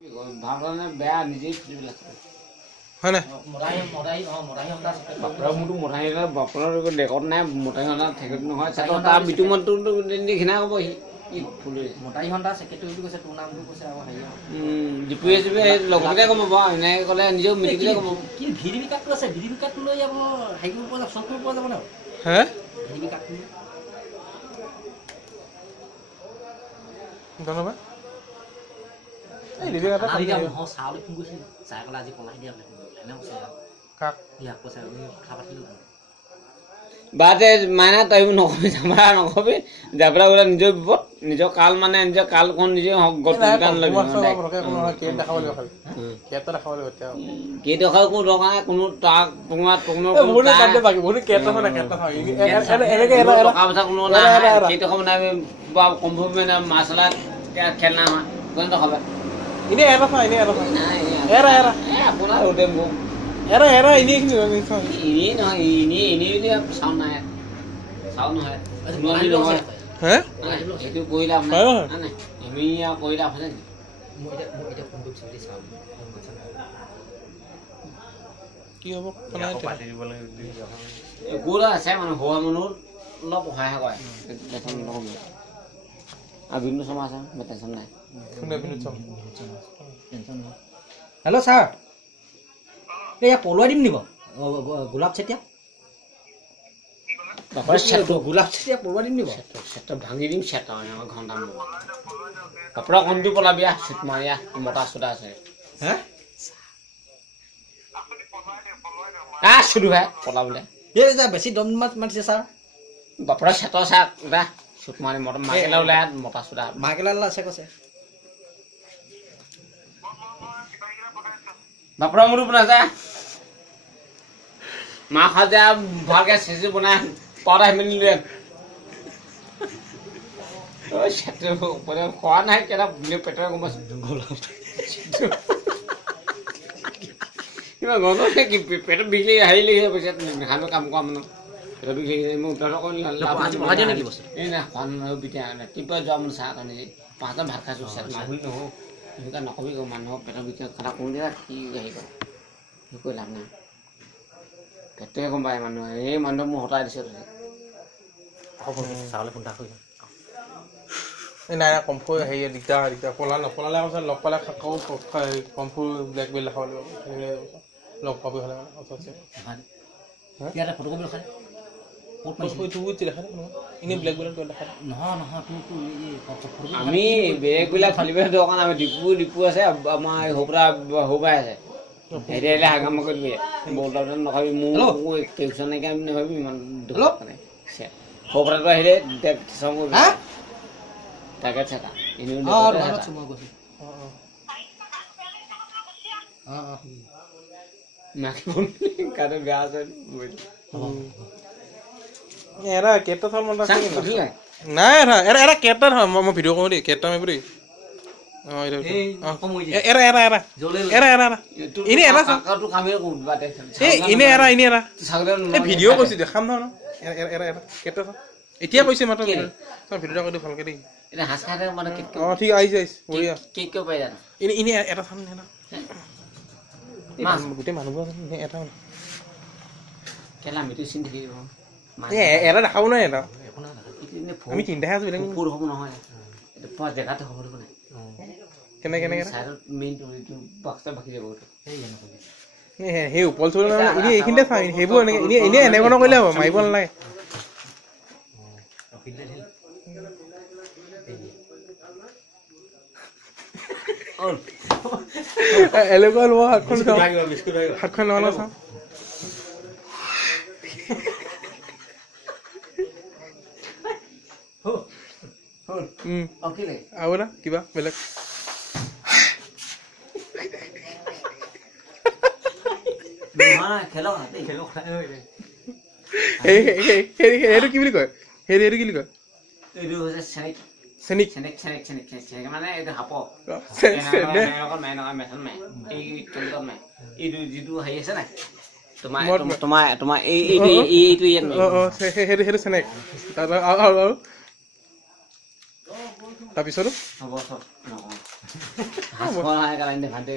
ভাবনা বেয়া নিজে ফিলিবিলাক হয় না বাপৰা মোৰতো মঠাই বাপৰৰ ৰেকৰ্ড নাই মঠাই ঘণ্টা থাকিব নহয় তাৰ বিতুমনটো ঘিনা ক'ব সি ফুলি মটাই ঘণ্টা ছেক্ৰেটাৰী বুলি কৈছে তোৰ নামটো কৈছে আৰু হেৰি জিপুৱে জিপুৱে লগতে ক'ব বাৰু এনেকৈ ক'লে নিজেও মিটিকলে ক'ব কি ভিডিবি কাৰ্ডটো আছে ভিডিবি কাৰ্ডটো লৈ যাব হেৰি কৰিব পৰা যাব চল্ভ কৰিব পৰা যাব ন হে ভিডিবি কাৰ্ডটো ধন্যবাদ এই দিবি কাটা চাউলে ফোন কৰিছিল চাই ক'লে আজি পলাই দিয়া এনে কৈছে কাক ইয়াক কৈছে আমি কথা পাতিলোঁ বাদে মাইনা তই নকবি যাবা নকবি যাবৰা গ'লে নিজৰ বিপদ নিজৰ কাল মানে নিজৰ কালখন নিজে কি দেখাও কোনো দৰকাৰ নাই কোনো তাক তোমাৰ টকা পইচা কোনো নাই কি দেখাব নাই কমফৰ্মে নাই মাছলা খেলনা হয় কোনে দেখাবা আপোনাৰ মোক এনেই নহয় এনেই চাউণ্ড নাহে চাউণ্ড নহয় নহয় সেইটো কৰিলে আপোনাৰ আমি কৰিলে আছে নেকি কি হ'ব গোলা আছে মানে হোৱা মানুহৰ অলপ সহায় কৰে আৰু বিন্দু শৰ্মা আছে টেনশ্যন নাই হেল্ল' ছাৰ এয়া পলুৱাই দিম নি বাৰু গোলাপ চেতিয়া গোলাপ চেতিয়া পলুৱাই দিম নি বাৰু চেট ভাঙি দিম চেট ঘণ্টা বাপৰা কমটো পলাবিয়া চুট মাৰিয়া মতা চুটা আছে হে চুটো ভাই পলাবলৈ এই যা বেছি দম মাতিছে ছাৰ বাপৰা চেটৰ চাক দা চুট মাৰি মতা মাকেলা ওলাই মতা চুটা মাকেলা আছে কৈছে বাপৰা মোৰো বনাই যা মা খাজা ভালকে চেচি বনাই পাউডাৰ আহি মিলিলে খোৱা নাই কেইটা পেটৰ গম পাইছো কিবা গন্ধ কি পেটত বিকি আহিলে পইচা খানো কাম কৰা মানুহ পেটত বিকি মোক এই নাই খোৱা বিটা ৰাতিপুৱা যোৱা মানুহ চাহ কাৰণে পাঁচটা ভাত খাইছোঁ নহ'ল নহওঁ এনেকুৱা নকবি মানুহক পেটৰ বিকি কথা কোন দিয়া কি হেৰি কৰে একো লাভ নাই পেটটোৱে গম পায় মানুহে এই মানুহক মোক হতাই দিছে চাউলে ফোন এটা কৰি নাই কমফু হেৰি দিগদাৰ নপলালে কৈছে লগ পালে কমফু ব্লেক বেল্ট দেখাব লাগিব লগ পাবি হ'লে ইয়াতে ফটোকপি দেখাই এনেই ব্লেক বেল্ট দেখা নহয় আমি বেলেগবিলাক ফালিব দৰকাৰ নাই ডিপু আছে আমাৰ সৌবাই আছে হেৰি হাগাম কৰি দিয়ে বৌদাৰ নখাবি মোৰ টিউচন নাইকিয়া আমি নাভাবি ইমান সৌপৰাটো আহিলে তাকে চেকা কাৰো বেয়া আছে এৰা কেটা থল মন নাই এৰা কেটা থল মই ভিডিঅ' কৰোঁ দেই কেটা মাৰিব দেই ভিডিঅ' কৈছো দেখাম নহয় এতিয়া কৈছে মাত্ৰ ভিডিঅ'টা কৰি ভালকে দেই ঠিক আহিছে এনে এটা চাম গোটেই মানুহবোৰ এটা এটা দেখাব নাই এটা আমি তিনিটাহে আছো হ'ব নহয় জেগাতে হ'ব নাই কেনেকে সেই ওপৰ চোৰ এনে এইখিনিতে চাওঁ সেইবোৰ এনেই এনেকুৱা নকৰিলে হ'ব মাৰিব নালাগে এনেকুৱা লোৱা হাতখন লোৱা চাওঁ আৰু না কিবা বেলেগ সেইটো কি বুলি কয় সেইটো কি বুলি কয় চেনিক মানে এইটো সাপ এইটো যিটো হেৰি আছে নাই তোমাৰ এইটো সেইটো চেনেক তাৰপিছতো হাঁহ খোৱা কাৰণে ভাতে